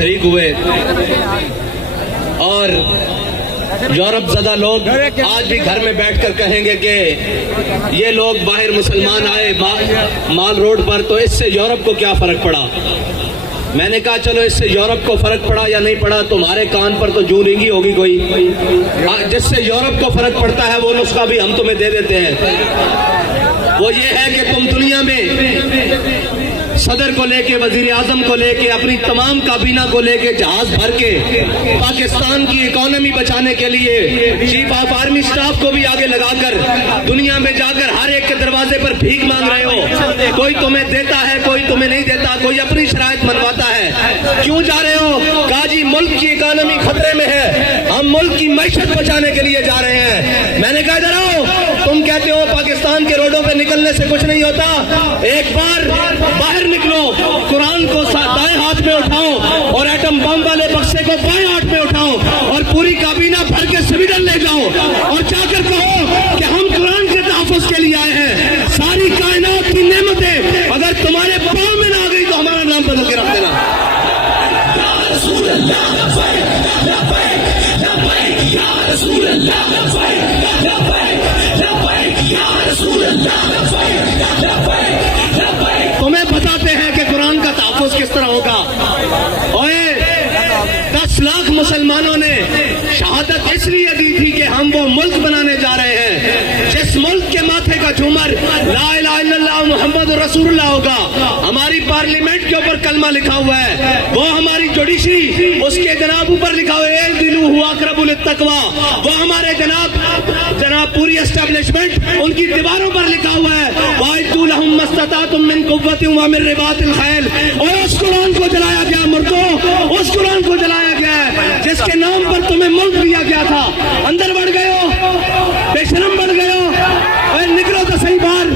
شریک ہوئے، اور یورپ زدہ لوگ آج بھی گھر میں بیٹھ کر کہیں گے کہ یہ لوگ باہر مسلمان آئے مال روڈ پر، تو اس سے یورپ کو کیا فرق پڑا؟ میں نے کہا چلو اس سے یورپ کو فرق پڑا یا نہیں پڑا، تمہارے کان پر تو جوں رینگی ہوگی کوئی، جس سے یورپ کو فرق پڑتا ہے وہ نسخہ بھی ہم تمہیں دے دیتے ہیں۔ وہ یہ ہے کہ تم دنیا میں صدر کو لے کے، وزیر اعظم کو لے کے، اپنی تمام کابینہ کو لے کے جہاز بھر کے پاکستان کی اکانومی بچانے کے لیے چیف آف آرمی سٹاف کو بھی آگے لگا کر دنیا میں جا کر ہر ایک کے دروازے پر بھیک مانگ رہے ہو۔ کوئی تمہیں دیتا ہے، کوئی تمہیں نہیں دیتا، کوئی اپنی شرائط منواتا ہے۔ کیوں جا رہے ہو؟ کہا جی ملک کی اکانومی خطرے میں ہے، ہم ملک کی معیشت بچانے کے لیے جا رہے ہیں۔ میں نے کہا ادھر آؤ، تم کہتے ہو پاکستان کے روڈوں پہ نکلنے سے کچھ نہیں ہوتا، ایک بار باہر نکلو، قرآن کو دائیں ہاتھ میں اٹھاؤ اور ایٹم بم والے بکسے کو بائیں ہاتھ میں اٹھاؤ اور پوری کابینہ بھر کے سویڈن لے جاؤ اور جا کر کہو کہ ہم قرآن کے تحفظ کے لیے آئے ہیں۔ ساری کائنات کی نعمتیں اگر تمہارے پاؤں میں نہ آ گئی تو ہمارا نام بدل کے رکھ دینا۔ تمہیں بتاتے ہیں کہ قرآن کا تحفظ کس طرح ہوگا۔ اوے 10 لاکھ مسلمانوں نے شہادت اس لیے دی تھی کہ ہم وہ ملک بنانے جا رہے ہیں جس ملک کے ماتھے کا جھومر لا الہ الا اللہ محمد رسول اللہ ہوگا۔ ہماری پارلیمنٹ کے اوپر کلمہ لکھا ہوا ہے، وہ ہماری جوڈیشری اس کے جناب اوپر لکھا ہوا ہے دلو ہوا اقرب للتقوی، وہ ہمارے جناب پوری اسٹیبلشمنٹ ان کی دیواروں پر لکھا ہوا ہے وَأَعِدُّوا لَهُم مَّا اسْتَطَعْتُم مِّن قُوَّةٍ وَمِن رِّبَاطِ الْخَيْلِ۔ اور اس قرآن کو جلایا گیا مردوں، اس قرآن کو جلایا گیا ہے جس کے نام پر تمہیں ملک دیا گیا تھا۔ اندر بڑھ گئے ہو، بے شرم بڑھ گئے ہو، اور نکلو تو صحیح باہر۔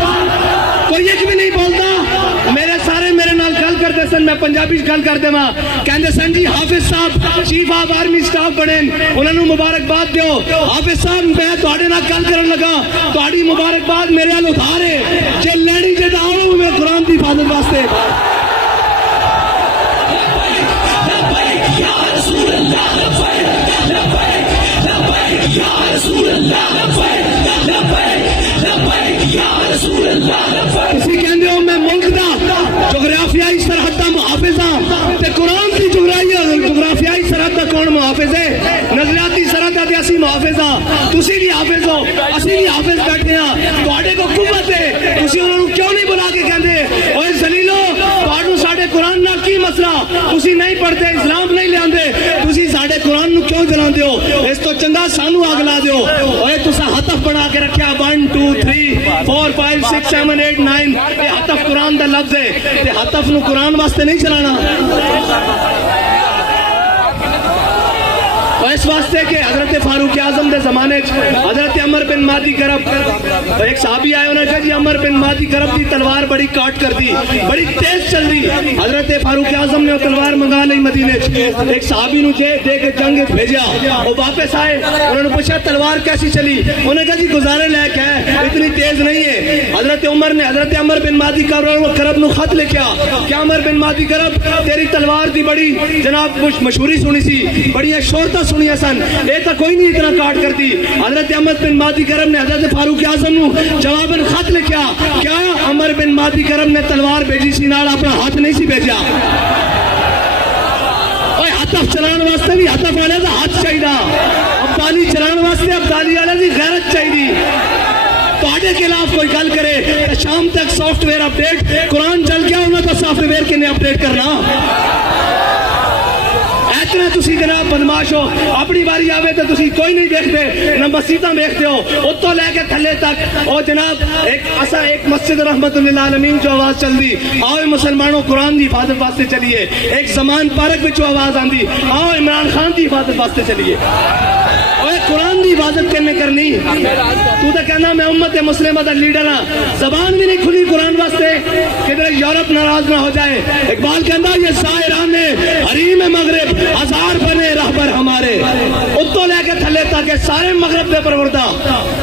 کوئی ایک بھی نہیں بولتا۔ میرے نال گل کرتے سن، میں پنجابی گل کر دے ماں کہندے سن جی حافظ صاحب چیف آف آرمی سٹاف بنے، انہوں نے مبارکباد دیو۔ حافظ صاحب میں تواڈے نال گل کرن لگا، تواڈی مبارکباد میرے نال ادھار ہے، جے لینی جے آؤ میں قرآن دی حفاظت واسطے۔ کسی کہندے ہو میں ملک دا جغرافیائی سرحد دا محافظ ہاں، تے قرآن کی جغرافیائی سرحد دا کون محافظ ہے؟ نظریاتی سرحد دا اسی محافظ ہاں، تسی بھی حافظ ہو، اسی بھی حافظ بیٹھے ہاں، تواڈے کو قوت ہے، تسی انہاں نوں کیوں نہیں بلا کے کہندے اوے ذلیلو تواڈوں ساڈے قرآن نال کی مسئلہ؟ تسی نہیں پڑھتے، اسلام نہیں لیاندے، تسی ساڈے قرآن نوں کیوں جلاندے ہو؟ اس تو چنگا سانو اگ لا دیو۔ اوے تساں ہتف بنا کے رکھیا 1 2 3 4 5 6 7 8 9، یہ ہتف قرآن دا لفظ ہے، تے ہتف نو قرآن واسطے نہیں چلانا۔ اس واسطے کہ حضرت فاروق اعظم دے زمانے حضرت عمر بن مادی کرب، ایک صحابی آئے انہوں نے کہا جی عمر بن مادی کرب دی تلوار بڑی کاٹ کر دی، بڑی تیز چل دی۔ حضرت فاروق اعظم نے وہ تلوار منگا لی مدینے، ایک صحابی نو دے کے جنگ بھیجا، وہ واپس آئے، انہوں نے پوچھا تلوار کیسی چلی؟ انہوں نے کہا جی گزارے لے کے ہے، اتنی تیز نہیں ہے۔ حضرت عمر نے حضرت عمر بن مادی کرب نو خط لکھیا کہ عمر بن مادی کرب تیری تلوار دی بڑی جناب مشہوری سنی سی، بڑی شہرتاں سنی سن، یہ تو کوئی نہیں اتنا کاٹ کرتی۔ حضرت عمر بن مادی کرم نے حضرت فاروق اعظم نو جواباً خط لکھیا، کیا عمر بن مادی کرم نے تلوار بھیجی سی نال اپنا ہاتھ نہیں سی بھیجا؟ اوے ہتف چلان واسطے بھی ہتف والے دا ہاتھ چاہیے، ابدالی چلان واسطے ابدالی والے دی غیرت چاہیے۔ تواڈے خلاف کوئی گل کرے شام تک سافٹ ویئر اپڈیٹ، قرآن چل گیا انہوں تو سافٹ ویئر کنے اپڈیٹ کرنا؟ اتنا تسی جناب بدماش ہو، اپنی باری آوے تو تسی کوئی نہیں دیکھتے، نہ مسجداں دیکھتے ہو، اتوں لے کے تھلے تک۔ اور جناب ایک مسجد رحمت للعالمین جو آواز چل دی، آؤ مسلمانوں قرآن دی حفاظت واسطے چلیے۔ ایک زمان پارک وچوں آواز آندی، آؤ عمران خان دی حفاظت واسطے چلیے۔ اوے قرآن دی حفاظت کرنے کرنی، تو تے کہنا میں امت مسلمہ دا لیڈر ہاں، زبان بھی نہیں کھلی قرآن واسطے، کدھر یورپ ناراض نہ ہو جائے۔ اقبال کہنا یہ زائران حریم مغرب ہزار بنے رہبر ہمارے، اتوں لے کے تھلے تک کہ سارے مغرب دے پروردہ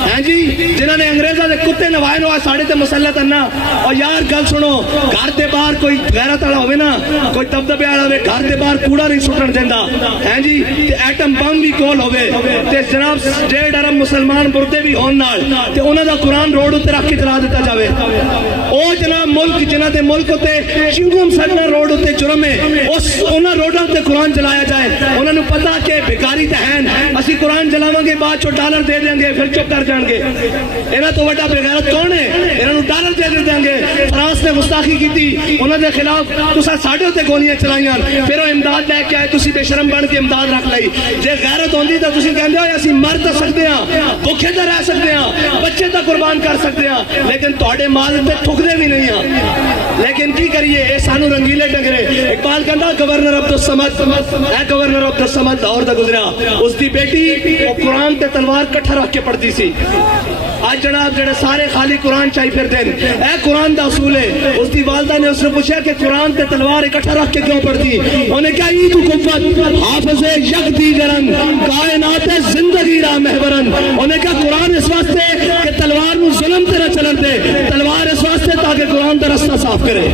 ہیں جی جنہوں نے انگریزوں دے کتے نوائے نو ساڑے تے مسلط انا. اور یار گل سنو, گھر دے باہر کوئی غیرت والا ہوئے نا, کوئی دبدبے والا ہوئے, گھر دے باہر کوڑا نہیں سٹن دیندا ہیں جی, تے ایٹم بم بھی کول ہوئے تے جناب 1.5 ارب مسلمان مردے بھی ہون نال تے انہاں دا قرآن روڈ تے رکھ کے چلا دیتا جاوے. او جناب ملک جنہاں دے ملک تے چنگم سڑنا روڈ تے جرم ہے, اس انہاں روڈاں تے قرآن چلایا جائے. انہاں نوں پتہ کہ بھکاری تے ہیں, اسی قرآن چلاواں گے بعد چوں ڈالر دے دیں گے پھر چپ کر جان گے. انہاں تو وڈا بے غیرت کون ہے؟ انہاں نوں ڈالر دے دیں گے. فرانس نے گستاخی کیتی, انہاں دے خلاف تساں ساڈے تے گولیاں چلائیاں, پھر او امداد لے کے آئے, تسی بے شرم بن کے امداد رکھ لئی. جے غیرت ہوندی تے تسی کہندے ہو اسی مر تے سکدے ہاں, بھوکے تے رہ سکدے ہاں, بچے تے قربان کر سکدے ہاں, لیکن تواڈے مال تے تھکدے بھی نہیں ہاں. لیکن کی کریے, اے سانو رنگیلے ڈنگرے. اقبال کہندا گورنر عبد الصمد, اے گورنر عبد الصمد لاہور دا گزریا, اس دی بیٹی او قرآن تے تلوار کٹھا رکھ کے پڑھدی سی. آج جناب جڑے سارے خالی قرآن چاہی پھر دین, اے قرآن دا اصول ہے. اس دی والدہ نے اس نے پوچھا کہ قرآن تے تلوار اکٹھا رکھ کے کیوں پڑھتی؟ انہیں کہا عید قوت حافظ یک دیگرن کائنات زندگی را محورن. انہیں کہا قرآن اس واسطے کہ تلوار نو ظلم تے نہ چلن دے, تلوار اس واسطے تاکہ قرآن دا رستہ صاف کرے.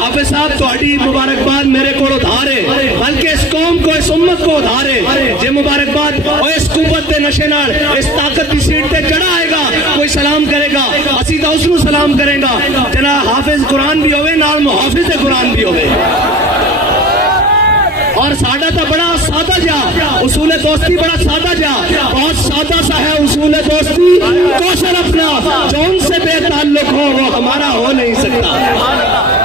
حافظ صاحب تہاڈی مبارکباد میرے کو ادھار ہے, بلکہ اس قوم کو اس امت کو ادھار ہے. جے مبارکباد اور اس قوت دے نشے نال اس طاقت کی سیٹ تے چڑھا آئے گا, کوئی سلام کرے گا, اسی تو اس کو سلام کریں گا. جناب حافظ قرآن بھی ہوئے نال محافظ قرآن بھی ہوئے. اور سادہ تا بڑا سادہ جا اصول دوستی, بڑا سادہ جا, بہت سادہ سا ہے اصول دوستی. کوشر اپنا جو ان سے بے تعلق ہو وہ ہمارا ہو نہیں سکتا.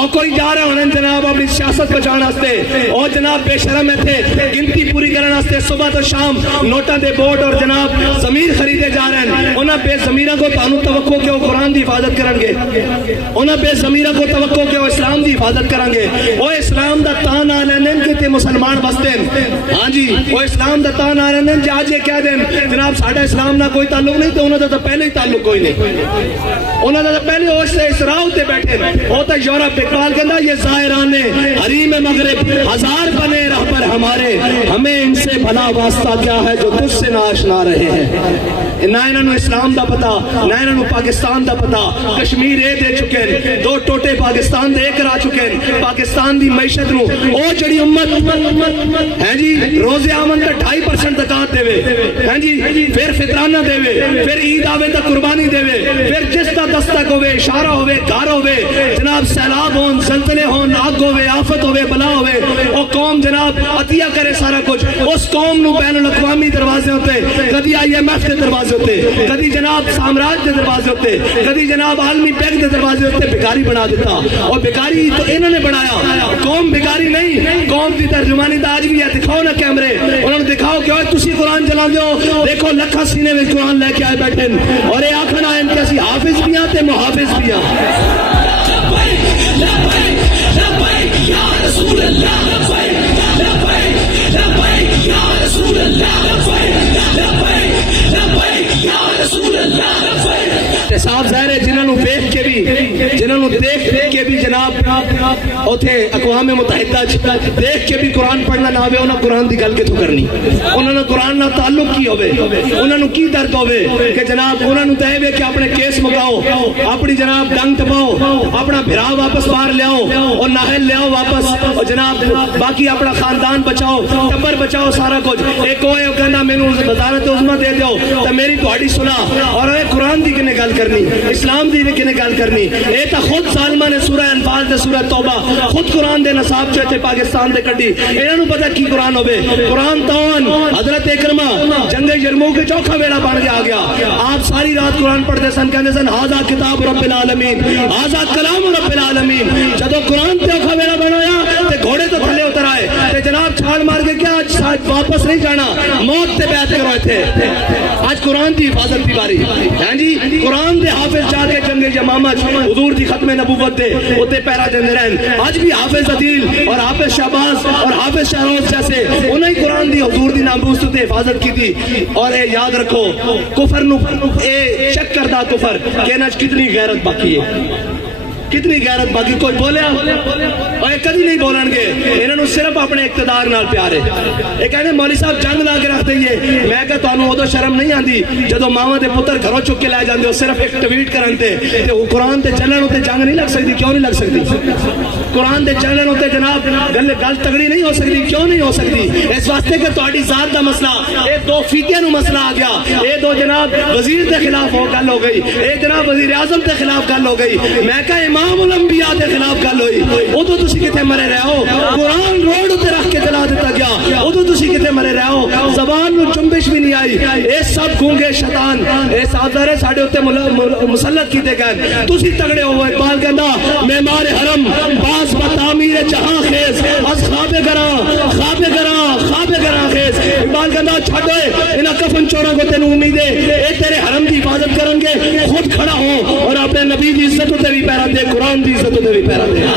اور کوئی جا رہے ہونے جناب اپنی سیاست بچانا ہستے, اور جناب بے شرم میں تھے گنتی پوری کرنا ہستے صبح تو شام نوٹاں دے بورڈ اور جناب ضمیر خریدے جا رہے ہیں. انہاں بے ضمیرہ کو تانوں توقع کہ وہ قرآن دی حفاظت کرن گے, انہاں بے ضمیرہ کو توقع کہ وہ اسلام دی حفاظت کرن گے. وہ اسلام دا تان آ لین کہ تے مسلمان بستے ہیں. ہاں جی, وہ اسلام دا تان آ لین جے آج یہ کہہ دیں جناب ساڈا اسلام نہ کوئی تعلق نہیں, تو انہاں دا تو پہلے ہی تعلق کوئی نہیں. انہاں دا تو پہلے وہ اس راہ تے بیٹھے, وہ تو یورپ. اقبال کہندا یہ زائران حریم مغرب ہزار بنے رہبر ہمارے, ہمیں ان سے بھلا واسطہ کیا ہے جو تجھ سے نہ آشنا رہے ہیں. نہ انہوں نے اسلام دا پتا, نہ انہوں نے پاکستان دا پتا. کشمیر اے دے چکے ہیں, 2 ٹوٹے پاکستان دے کرا چکے ہیں. پاکستان دی معیشت نو او جڑی امت ہے جی روز آمن تے 2.5% زکات دے ہیں جی, پھر فطرانہ دے, پھر عید آوے تے قربانی دے, پھر جس دا دستک ہوے, اشارہ ہوے, گھر ہوے, جناب سیلاب ہون, زلزلے ہون, آگ ہوے, آفت ہوے, بلا ہوے, او قوم جناب عطیہ کرے سارا کچھ. اس قوم نو بین الاقوامی دروازے ہوتے, کدی IMF کے دروازے ہوتے, کدی جناب سامراج کے دروازے ہوتے, کدی جناب عالمی بینک کے دروازے ہوتے, بھکاری بنا دیتا. اور بھکاری تو انہوں نے بنایا, قوم بھکاری نہیں. قوم کی ترجمانی تو آج بھی ہے, دکھاؤ نا کیمرے, انہوں نے دکھاؤ کہ تسی قرآن چلا دو, دیکھو لکھا سینے میں قرآن لے کے آئے بیٹھے, اور یہ آخنا ہے کہ اسی حافظ بھی آتے محافظ بھی آتے. صاحب ظاہر ہے جنہوں نے دیکھ کے بھی, جنہوں نے دیکھ کے بھی جناب اوتھے اقوام متحدہ دیکھ کے بھی قرآن پڑھنا نہ ہوئے, انہوں نے قرآن دی گل کتوں کرنی, انہوں نے قرآن نہ تعلق کی ہوئے, انہوں نے کی درد ہوئے کہ جناب انہوں نے دے کہ اپنے کیس مکاؤ, اپنی جناب ڈنگ ٹپاؤ, اپنا بھرا واپس باہر لے آؤ, اور ناہل لے آؤ واپس, اور جناب باقی اپنا خاندان بچاؤ, ٹبر بچاؤ, سارا کچھ. ایک ہوئے وہ کہنا مینوں وزارت عظمیٰ دے دیو تو میری تہاڈی سنا, اور قرآن دی کنے گل کرنی, اسلام دی کنے گل کرنی. اے تا خود ظالمہ نے سورہ انفال تے سورہ توبہ خود قرآن دے نصاب جو تھے پاکستان دے کڈی, انہاں نوں پتہ کی قرآن ہوے. قرآن تون حضرت اکرمہ جنگ یرموک کے چوکھا ویڑا بن کے آ گیا. آپ ساری رات قرآن پڑھتے سن, کہندے سن ھذا کتاب رب العالمین, ھذا کلام رب العالمین. جدو قرآن چوکھا ویڑا بنایا تے گھوڑے تو تھلے اتر آئے تے جناب چھال مار کے کیا آج واپس نہیں جانا, موت سے بیعت کرو تھے. آج قرآن دی حفاظت دی باری, ہاں جی قرآن دے حافظ جا کے جنگ یمامہ حضور دی ختم نبوت دے اوتے پیرا دیندے رہن. آج بھی حافظ عدیل اور حافظ شہباز اور حافظ شہروز جیسے انہیں قرآن دی حضور دی ناموس تے حفاظت کی تھی. اور اے یاد رکھو کفر نو اے چیک کردا کفر کہ انہاں کتنی غیرت باقی ہے, کتنی غیرت باقی. کوئی بولیا اور کدی نہیں بولن گے, انہوں نے صرف اپنے اقتدار نال پیار ہے. یہ کہنے مولوی صاحب جنگ لا کے رکھ دئیے. میں کہ تانوں ادو شرم نہیں آندی جدو ماواں دے پتر گھروں چک کے لے جاندے ہو صرف ایک ٹویٹ کرن تے قرآن تے چلن تے جنگ نہیں لگ سکتی. کیوں نہیں لگ سکتی؟ قرآن دے چلن تے جناب گل تگڑی نہیں ہو سکتی. کیوں نہیں ہو سکتی؟ اس واسطے کہ تہاڈی ذات دا مسئلہ, اے دو فیقے نو مسئلہ آ گیا, اے دو جناب وزیر دے خلاف ہو گل ہو گئی, اے جناب وزیر اعظم دے خلاف گل ہو گئی. میں کہ امام الانبیاء دے خلاف گل ہوئی, ادو تسی کتے مرے رہے ہو؟ قرآن روڈ تے رکھ کے جلا دیتا گیا, ادو تسی کتے مرے رہے ہو؟ زبان نو چنبش بھی نہیں آئی. اے سب گونگے شیطان اے سازدارے ساڈے اوتے مسلط کیتے گئے. تسی تگڑے ہو. اقبال کہندا معمار حرم باز بتعمیر جہاں خیز از خواب گراں خواب گراں خواب گراں خیز. اقبال کہندا چھڈ انہاں کفن چوراں کو تینوں امید ہے اے تیرے حرم دی حفاظت کرن گے, خود کھڑا ہو اور اپنے نبی دی عزت تے بھی پیرا دے, قرآن دی عزت تے بھی پیرا دے.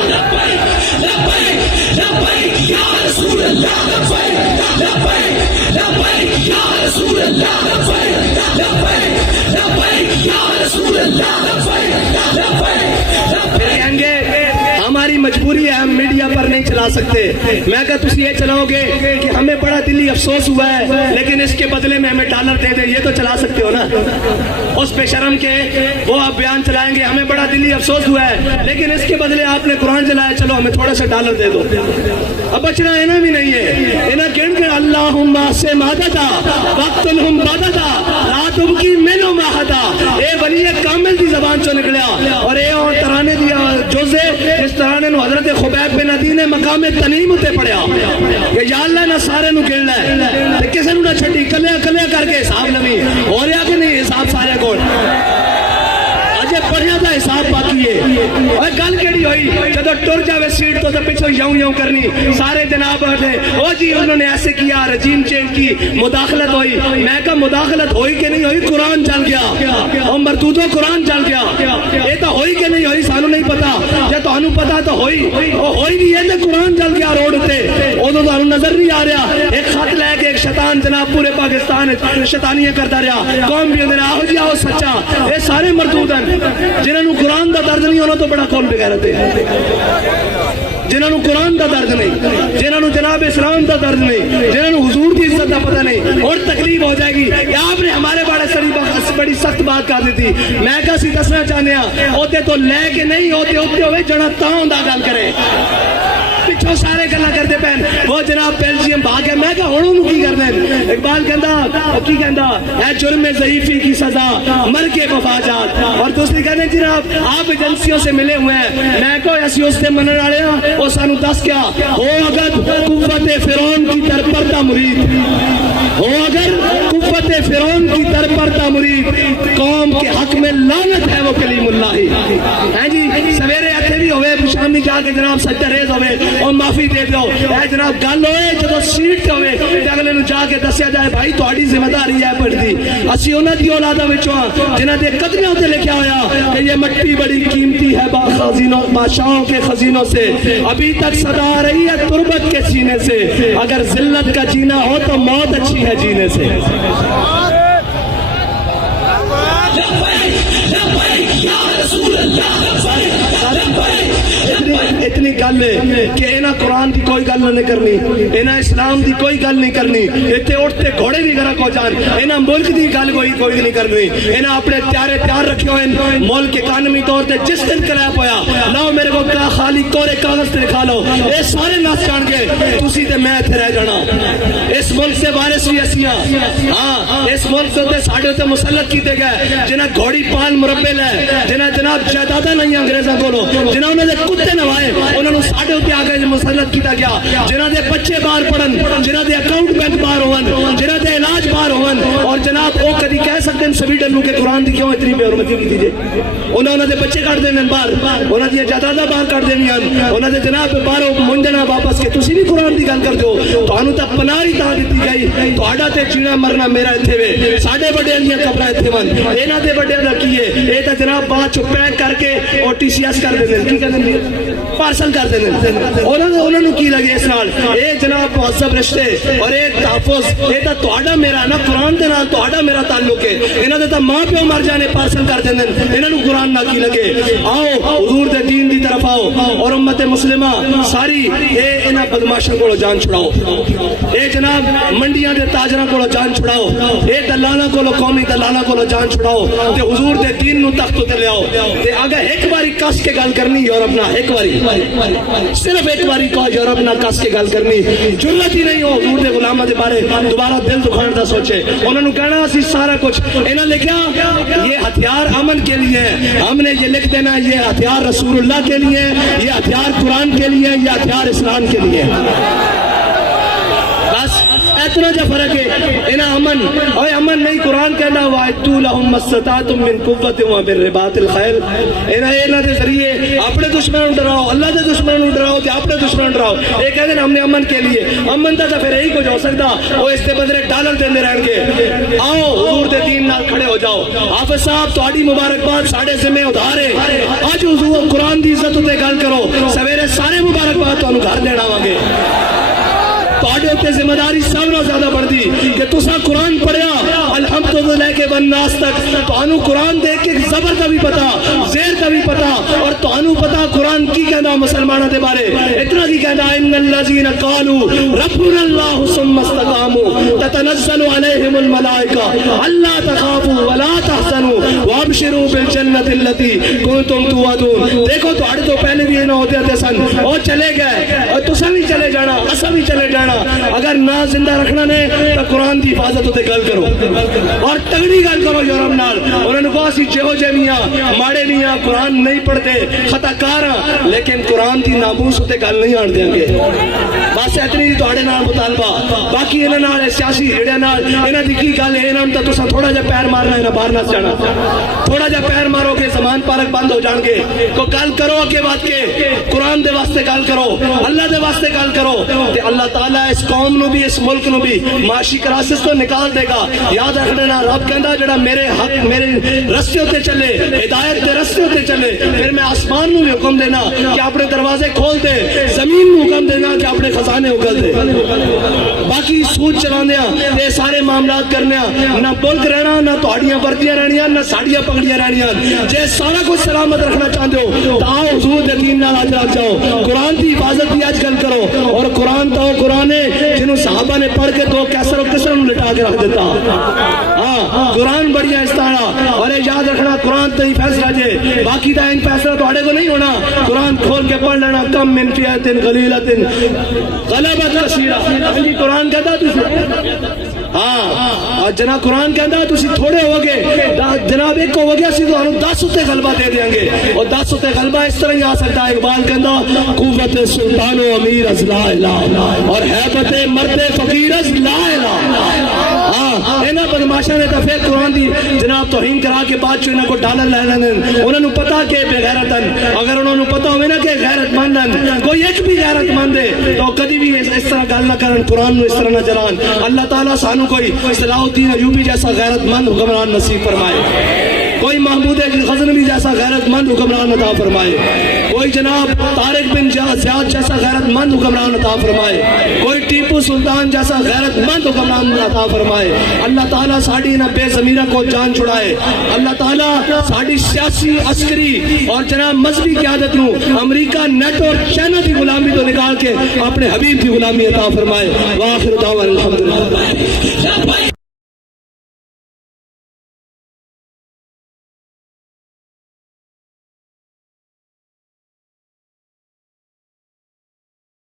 ہماری مجبوری ہے, ہم میڈیا پر نہیں چلا سکتے. میں کہا تسی یہ چلاؤ گے کہ ہمیں بڑا دلی افسوس ہوا ہے لیکن اس کے بدلے میں ہمیں ڈالر دے دیں, یہ تو چلا سکتے ہو نا. اس بے شرم کے وہ آپ بیان چلائیں گے ہمیں بڑا دلی افسوس ہوا ہے لیکن اس کے بدلے آپ نے قرآن چلایا, چلو ہمیں تھوڑا سا ڈالر دے دو. اب بچنا انہیں بھی نہیں ہے. انہیں کہن کے اللہم سے مادتا وقتنہم بادتا لا تبکی منو ماہتا. اے ولی کامل دی زبان چو نکلیا اور اے ترانے دیا جوزے اس ترانے نو حضرت خبیب بن عدی نے مقام تنیم اتے پڑھیا کہ یا اللہ نہ سارے نو گن لے کسے نو نہ چھٹی کلیا کلیا کر کے حساب نمی ہو رہا کہ نہیں حساب سارے کو پڑھیا تھا حساب باقی ہے. اور گل کیڑی ہوئی جب ٹر جاوے سیٹ تو پیچھو یوں یوں کرنی سارے جناب او جی انہوں نے ایسے کیا, رجیم چینج کی, مداخلت ہوئی. میں کہا مداخلت ہوئی کہ نہیں ہوئی؟ قرآن چل گیا اور مردودو قرآن چل گیا. یہ تو ہوئی کہ نہیں ہوئی سانو نہیں پتا, جب تانوں پتا تو ہوئی ہوئی نہیں ہے تو قرآن چل گیا روڈ تے. ادو تانوں نظر نہیں آ رہا. ایک خط لے کے ایک شیطان جناب پورے پاکستان شیطانیاں کرتا رہا, قوم بھی اندر آہو جی آہو سچا. یہ سارے مردود ہیں جنہوں قرآن دا درد نہیں ہونا تو بڑا کون بغیرت ہے. جنہوں قرآن دا درد نہیں, جنہوں جناب اسلام دا درد نہیں, جنہوں حضور کی عزت دا پتہ نہیں. اور تکلیف ہو جائے گی کہ آپ نے ہمارے بڑی سخت بات کر دی تھی. میں کسی دسنا چاہنے ہوتے تو لے کے نہیں ہوتے ہوئے جڑا تاؤں دا گل کرے پچھو سارے گلا کرتے پہن. وہ جناب بیلجیم بھاگے. میں کہا ہونوں کی کرنے. اقبال کہندا کی کہندا اے جرم ضعیفی کی سزا مر کے مفاجات. اور دوسری کہنے جناب آپ ایجنسیوں سے ملے ہوئے ہیں. میں کہو ایسی اس سے منن والے ہیں وہ سانو دس کیا ہو اگر قوت فرعون کی ترپردہ مرید ہو, اگر قوت فرعون کی ترپردہ مرید قوم کے حق میں لعنت ہے وہ کلیم اللہ ہی. ہیں جی سویرے ایتھے بھی ہوئے شامی جا کے جناب سجدہ ریز ہوئے اور معافی دے دو. اے جناب گل ہوئے جدو سیٹ تے ہوئے تے اگلے نو جا کے دسیا جائے بھائی تہاڈی ذمہ داری ہے پڑھ دی. اسی انہاں دی اولاداں وچوں جنہاں دے قدموں تے لکھیا ہویا کہ یہ مٹی بڑی قیمتی ہے خزینوں بادشاہوں کے خزینوں سے, ابھی تک صدا آ رہی ہے تربت کے سینے سے. اگر ذلت کا جینا ہو تو موت اچھی ہے جینے سے. اتنی گل ہے کہ انہاں قرآن دی کوئی گل نہیں کرنی, انہاں اسلام دی کوئی گل نہیں کرنی. اتنے اٹھتے گھوڑے بھی غرق ہو جان. انہاں ملک دی گل کوئی نہیں کرنی. انہاں اپنے تیار رکھے ہوئے ملک اکانومی طور تے جس دن کلیپ ہویا لاؤ میرے کو خالی کورے کاغذ تے لکھا لو اے سارے نس جان گے تسی تے میں اتنے رہ جانا. اس ملک سے وارث بھی اسیاں. ہاں اس ملک سے ساڈے تے مسلط کیتے گئے جنہاں گھوڑی پان مربے لے, جنہاں جناب جائیداداں نہیں انگریزاں کولوں, جنہاں نے کتے نوائے انہوں نے ساڈے اوتے آ کے مسلط کیتا گیا. جنہاں دے بچے باہر پڑھن, جنہاں دے اکاؤنٹ بینک باہر ہون, جنہاں دے علاج باہر ہون. اور جناب وہ کدی کہہ سکتے ہیں سویڈن کے قرآن دی کیوں اتنی بے حرمتی کی جائے. انہوں نے بچے کٹ دین باہر, انہوں نے جائیداداں باہر کٹ دینی انہوں نے جناب بارو منجنا واپس کے تسی بھی قرآن دی گل کر دو تو انہوں تک پناہی تا دیتی گئی تو آڈا تے چینا مرنا میرا اتھے وے ساڑھے بڑے انیاں قبرہ اتھے من اینا دے بڑے دا کیے اے تا جناب بات چو پیک کر کے اور ٹی سی ایس کر دینے کی کر دینے پارسل کر دینے انہوں نے کی لگے اس نال اے جناب معذب رشتے اور اے تحفظ اے تا توڑا میرا نا قرآن دے نال توڑا میرا تعلق ہے انہوں نے تا ماں پیو مر جانے پارسل کر دینے انہوں نے قرآن نہ کی لگے آؤ حضور دے دین دی طرف آؤ اور امت مسلمہ ساری اے انہاں بدماشوں کو جان چھڑاؤ اے جناب منڈیاں دے تاجراں کو جان چھڑاؤ اے دلالاں کو قومی دلالاں کو جان چھڑاؤ تے حضور دے دین نو تخت تے لے آؤ تے اگر ایک باری کس کے گل کرنی یورپ نہ ایک باری صرف ایک باری کو یورپ نہ کس کے گل کرنی ضرورت ہی نہیں ہو حضور دے غلاماں دے بارے دوبارہ دل دکھانے دا سوچے انہوں نے کہنا اسی سارا کچھ انہاں لکھیا یہ ہتھیار امن کے لیے ہے ہم نے یہ لکھ دینا یہ ہتھیار رسول اللہ کے لیے یہ ہتھیار قرآن کے لیے یہ ہتھیار اسلام کے لیے بس اتنا جو فرق ہے انہاں امن اوے امن نہیں قرآن کہنا وَاعِدُّوا لَهُم مَّا اسْتَطَعْتُم مِّن قُوَّةٍ وَمِن الْخَيْلِ انہاں دے ذریعے اپنے دشمنوں ڈراؤ اللہ دے دشمنوں ڈراؤ تے اپنے دشمنوں ڈراؤ یہ کہتے ہیں ہم نے امن کے لیے امن دا پھر یہی کچھ ہو سکتا وہ اس کے بدلے ڈالر دیندے رہن گے آؤ حضور دے دین نال کھڑے ہو جاؤ حافظ صاحب تہاڈی مبارکباد ساڈے ذمہ ادھار ہے اج حضور قرآن دی عزت تے گل کرو سویرے سارے مبارکباد تانوں گھر دین آواں گے تواڈے تے ذمہ داری سب نال زیادہ بڑھدی کہ تساں قرآن پڑھیا الحمدللہ کے والناس تک تانوں قرآن دیکھ کے زبر کا بھی پتا زیر کا بھی پتا اور تانوں پتا قرآن کی کہنا مسلمانوں دے بارے اتنا کی کہنا ان الذین قالوا ربنا اللہ ثم استقاموا تتنزل علیہم الملائکہ الا تخافوا ولا تحزنوا وابشروا بالجنۃ التي کنتم توعدون دیکھو تواڈے تو پہلے بھی انہاں ہوتے تھے سن وہ چلے گئے اور تساں بھی چلے جانا اساں بھی چلے جانا اگر نہ زندہ رکھنا نے تو قرآن دی حفاظت ہوتے گل کرو اور تگڑی گل کرو یورپ نال انہوں نے کہا سی جہو جے میاں ماڑے میاں قرآن نہیں پڑھتے خطا کار لیکن قرآن دی ناموس ہوتے گل نہیں آن دیں گے بس اتنی دی تواڈے نال مطالبہ باقی انہاں نال سیاسی ہیڑے نال انہاں دی کی گل ہے انہاں تے تساں تھوڑا جا پیر مارنا ہے باہر نہ جانا تھوڑا جا پیر مارو گے زمان پارک بند ہو جان گے کو گل کرو اگے بات کے قرآن دے واسطے گل کرو اللہ دے واسطے گل کرو تے اللہ تعالی اس قوم نو بھی اس ملک نو بھی معاشی کرائسس تو نکال دے گا یاد رکھنا رب کہندا جڑا میرے حق میرے رستے تے چلے ہدایت دے رستے تے چلے پھر میں آسمان نو بھی حکم دینا کہ اپنے دروازے کھول دے زمین نو حکم دینا کہ اپنے خزانے اگل دے باقی سود چلاندیاں تے سارے معاملات کرنیاں نہ ملک رہنا نہ تہاڈیاں وردیاں رہنیاں نہ ساڈیاں پگڑیاں رہنیاں جے سارا کچھ سلامت رکھنا چاہندے ہو تو آؤ حضور دے دین نال اج رکھ جاؤ قرآن دی حفاظت دی اج گل کرو اور قرآن تو قرآن ہے جنہوں صحابہ نے پڑھ کے تو کیسر و کسر لٹا کے رکھ دیتا ہاں قرآن بڑھیا استعارہ اور یاد رکھنا قرآن تو ہی فیصلہ جے باقی دا ان فیصلہ تو کو نہیں ہونا قرآن کھول کے پڑھ لینا کم من فیات غلیلۃ غلبت کثیرہ قرآن کہتا تجھے ہاں جناب قرآن کہندا تسی تھوڑے ہو گے جناب ایک ہو گیا سی تو 10 اتے غلبہ دے دیں گے اور 10 اتے غلبہ اس طرح ہی آ سکتا ہے اقبال کہندا قوت سلطان و امیر از لا الہ اور حیبت مرد فقیر از لا الہ ہاں انہاں بدماشاں نے تو پھر قرآن دی جناب توہین کرا کے بعد انہاں کو ڈالر لے لینے انہوں نے پتا کہ بے غیرتن اگر انہوں نے پتا ہوئے نا کہ غیرت مندن کوئی ایک بھی غیرت مند ہے تو کدی بھی اس طرح گل نہ کرن قرآن نو اس طرح نہ جلان اللہ تعالیٰ سانو کوئی صلاح الدین ایوبی جیسا غیرت مند حکمران نصیب فرمائے کوئی محمود غزنوی جیسا غیرت مند حکمران عطا فرمائے کوئی جناب طارق بن زیاد جیسا غیرت مند حکمران عطا فرمائے کوئی ٹیپو سلطان جیسا غیرت مند حکمران عطا فرمائے اللہ تعالیٰ ساڑی نہ بے ضمیرہ کو جان چھڑائے اللہ تعالیٰ ساڑی سیاسی عسکری اور جناب مذہبی قیادت نو امریکہ نیٹ اور چائنا کی غلامی تو نکال کے اپنے حبیب کی غلامی عطا فرمائے وآخر دعوانا الحمدللہ